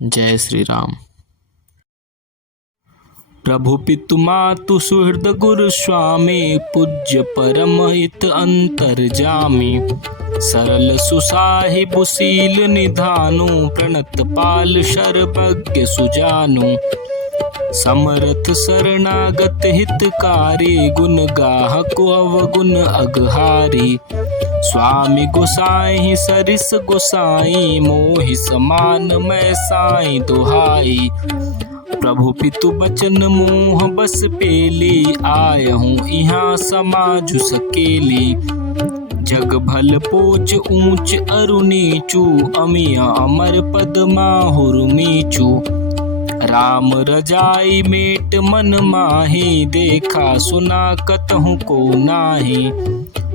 जय श्री राम। प्रभु पितु मातु सुहृद गुरु स्वामी, पूज्य परम हित अंतर्जामी। सरल सुसाहिबु शील निधानु, प्रणत पाल सर्वज्ञ सुजानु। समर्थ शरणागत हितकारी, गुण गाहक अवगुण अगहारी। स्वामी गोसाई सरिस गोसाई, मोहि समान मैं साई दुहाई। प्रभु पितु बचन मोह बस पेली, आयहूँ यहाँ समाजु सकेली। जग भल पोच ऊंच अरु नीचू, अमिया अमर पद माहुर मीचू। राम रजाई मेट मन माही, देखा सुना कतहु को नाही।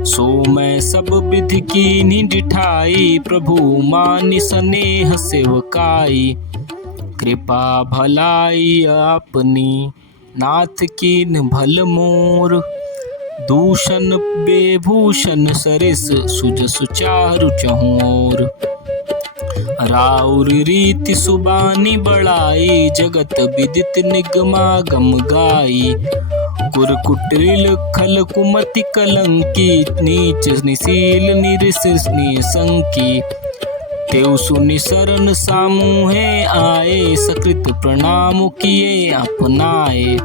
सो मैं सब विधि कीन्ही डिठाई, प्रभु मानि स्नेह सेवकाई। कृपा भलाई आपनी, नाथ कीन भल मोर। दूषण बेभूषण सरिस, सुजसु चारु चहुओर। राउर रीति सुबानी बड़ाई, जगत विदित निगमागम गाई। कुरकुटिल खल कुमति कलंकी, नीच निशील निरिस निसंकी। तेउ सुनि शरण सामूहे आए, सकृत प्रणाम किए अपनाए।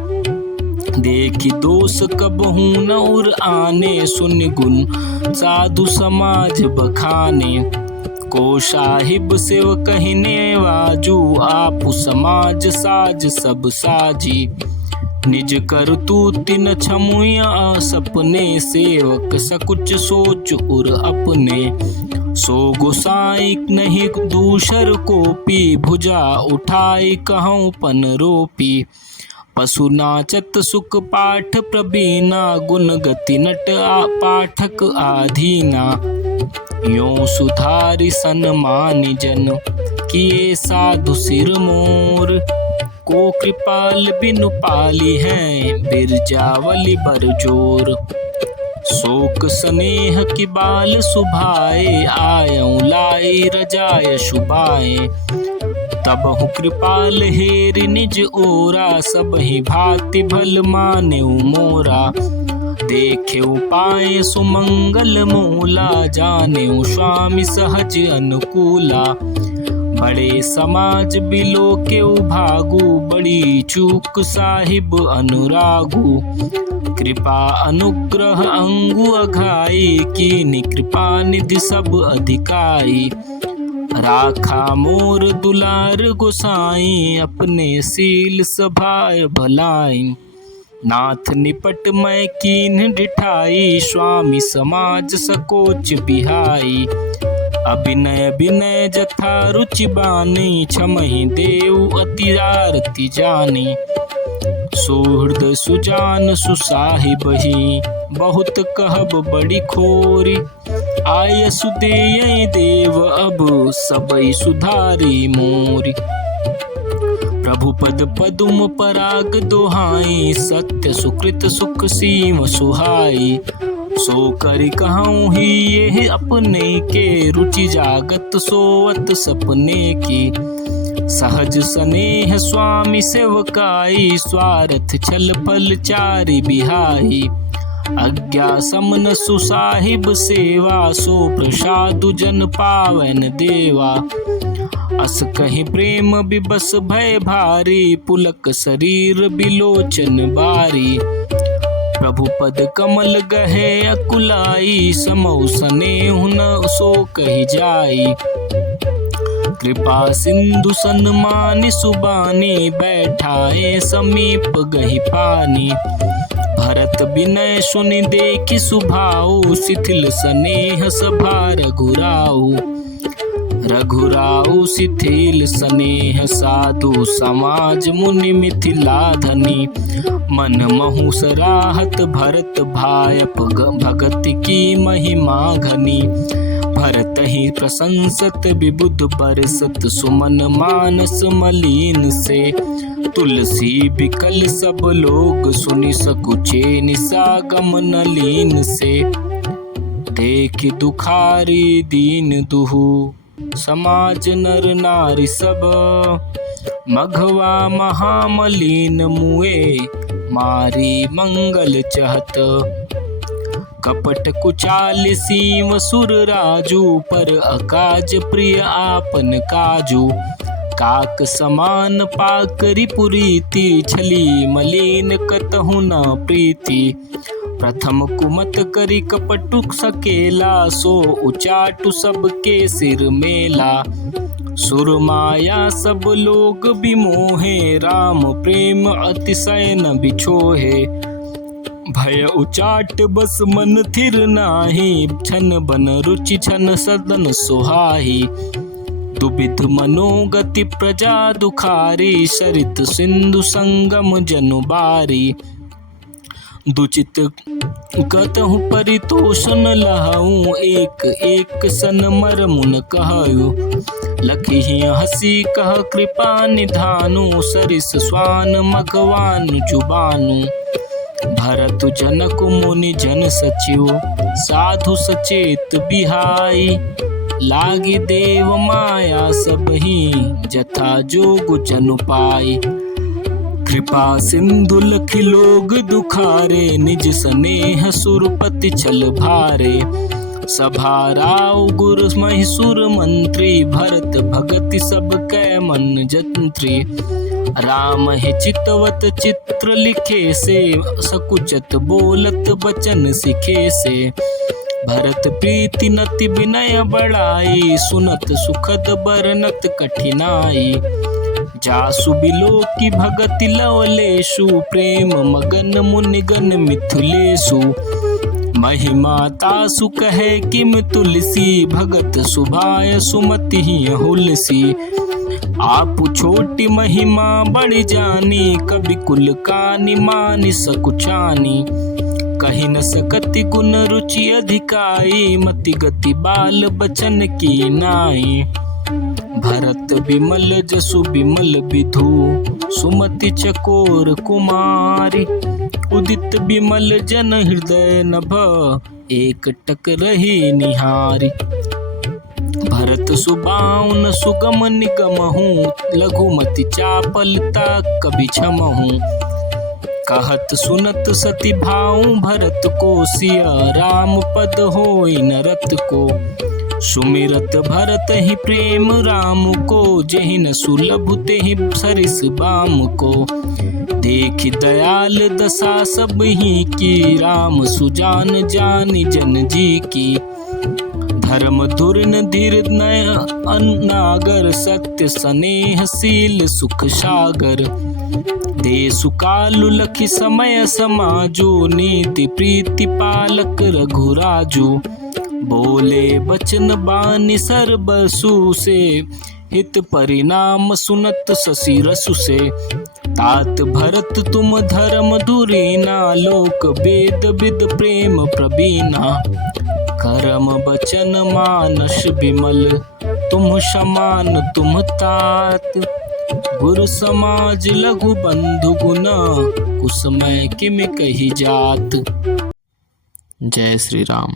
देखि दोष कबहू न उर आने, सुनि गुण साधु समाज बखाने। को साहिब सेव कहने वाजू, आपु समाज साज सब साजी। निज करतूति न छमुया सपने, सेवक सकुच सोच उर अपने। सो गोसाई नहीं दूसर कोपी, भुजा उठाई कहूँ पन रोपी। पशु नाचत सुख पाठ प्रवीणा, गुण गति नट पाठक आधीना। यों सुधारि सन्मानि जन, किए साधु सिर मोर। को कृपाल बिनु पाली हैं, बिरजावली बरजोर। शोक स्नेह की बाल सुभाए, आयऊँ लाई रजाय शुभाए। तबहु कृपाल हेरि निज ओरा, सबहि भांति भल मानेउ मोरा। देखेउ पाए सुमंगल मूला, जानेउ स्वामी सहज अनुकूला। बड़े समाज बिलो केउ भागु, बड़ी चूक साहिब अनुरागु। कृपा अनुग्रह अंगु अघाई, कीनी कृपा निधि सब अधिकाई। राखा मोर दुलार गोसाई, अपने सील सभाय भलाई। नाथ निपट मैं कीन्ह डिठाई, स्वामी समाज सकोच बिहाई। अभिनय विनय जथा रुचि बानी, छमहि देव अति आरती जानी। सुहृद सुजान सुसाहिबहि, बहुत कहब बड़ी खोरी। आयसु देय देव अब, सबई सुधारी मोरी। प्रभु पद पदुम पराग दोहाई, सत्य सुकृत सुख सीम सुहाई। सो करि कहूँ ही ये अपने के, रुचि जागत सोवत सपने की। सहज स्नेह स्वामी सेवकाई, स्वार्थ छल फल चारि बिहाई। आज्ञा समन सुसाहिब सेवा, सो प्रसादु जन पावन देवा। अस कहीं प्रेम बिबस भय भारी, पुलक शरीर बिलोचन बारी। प्रभु पद कमल गहे अकुलाई, समौ स्नेहु न सो कहि जाई। कृपा सिंधु सन्मानि सुबानी, बैठाए समीप गहि पानी। भरत विनय सुनि देखि सुभाऊ, शिथिल स्नेह सभा रघुराऊ। रघुराऊ शिथिल स्नेह साधु, समाज मुनि मिथिला धनी। मन महु सराहत भरत भायप, भगत की महिमा घनी। भरत ही प्रशंसत विबुध बरसत, सुमन मानस मलिन से। तुलसी बिकल सब लोग, सुनि सकुचे निसागम नलीन से। देख दुखारी दीन दुहु, समाज नर नारी सब, मघवा महामलिन मुए, मारी मंगल चहत। कपट कुचाल सीम सुर राजू, पर अकाज प्रिय आपन काजू। काक समान पाकरि पुरीति, छली मलिन कतहु न प्रीति। प्रथम कुमत करी कपटु सकेला, सो उचाटु सबके सिर मेला। सुरमाया सब लोग बिमोहे, राम प्रेम अतिशय न बिछोहे। भय उचाट बस मन थिर नाही, छन बन रुचि छन सदन सुहाही। दुबिध मनोगति प्रजा दुखारी, सरित सिंधु संगम जनु बारी। दुचित कतहु परितोषन लहऊँ, एक एक सन मर मुन कहूँ। लखी हसी कह कृपा निधानु, सरिस स्वान मघवानु जुबानु। भरत जनक मुनि जन सचिव, साधु सचेत बिहाई। लागी देव माया सबही, जथा जोग जनु पाई। कृपा सिंधु लखि लोग दुखारे, निज स्नेह सुरपति छल भारे। सभा राव गुर महिसुर मंत्री, भरत भगति सब कै मन जंत्री। राम है चितवत चित्र लिखे से, सकुचत बोलत बचन सिखे से। भरत प्रीति नति विनय बढ़ाई, सुनत सुखद बरनत कठिनाई। जासु बिलो की भगति लवलेशु, प्रेम मगन मुनिगन मिथुलेशु। महिमा तासु कहे किम तुलसी, भगत सुभाय सुमति हुलसी। आप छोटी महिमा बड़ी जानी, कवि कुल कानि मानि सकुचानी। कही न सकति गुण रुचि अधिकाई, मति गति बाल बचन की नाई। भरत बिमल जसु बिमल विधु, सुमति चकोर कुमारी। उदित बिमल जन हृदय नभ, एक टक रही निहारी। भरत सुबाउन सुगम निगमहु, लघुमति चापलता कबि क्षमहु। कहत सुनत सति भाऊ भरत को, सिया राम पद होई न रत को। सुमिरत भरत ही प्रेम राम को, जेहि न सुलभ तेहि सरिस बाम को। देखि दयाल दशा सब ही की, राम सुजान जानि जन जी की। धर्म धुरन धीर नय अनागर, सत्य स्नेहशील सुख सागर। देसु कालु लखि समय समाजो, नीति प्रीति पालक रघुराजो। बोले बचन बानी सर्बसु से, हित परिणाम सुनत शशि रसु से। तात भरत तुम धर्म धुरीना, लोक वेद विद प्रेम प्रवीणा। करम बचन मानस बिमल, तुम समान तुम तात। गुरु समाज लघु बंधु गुण, कुसमय किम कही जात। जय श्री राम।